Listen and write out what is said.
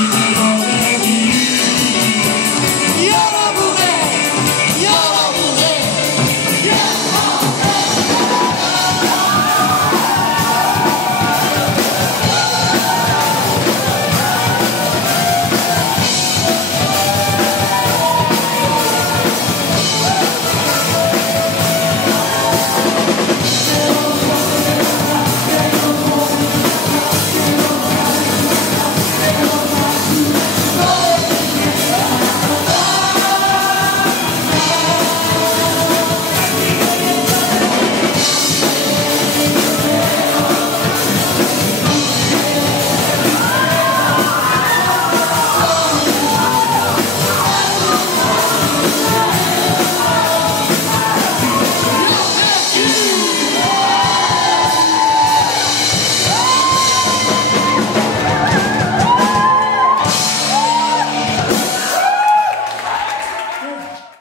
Thank you need.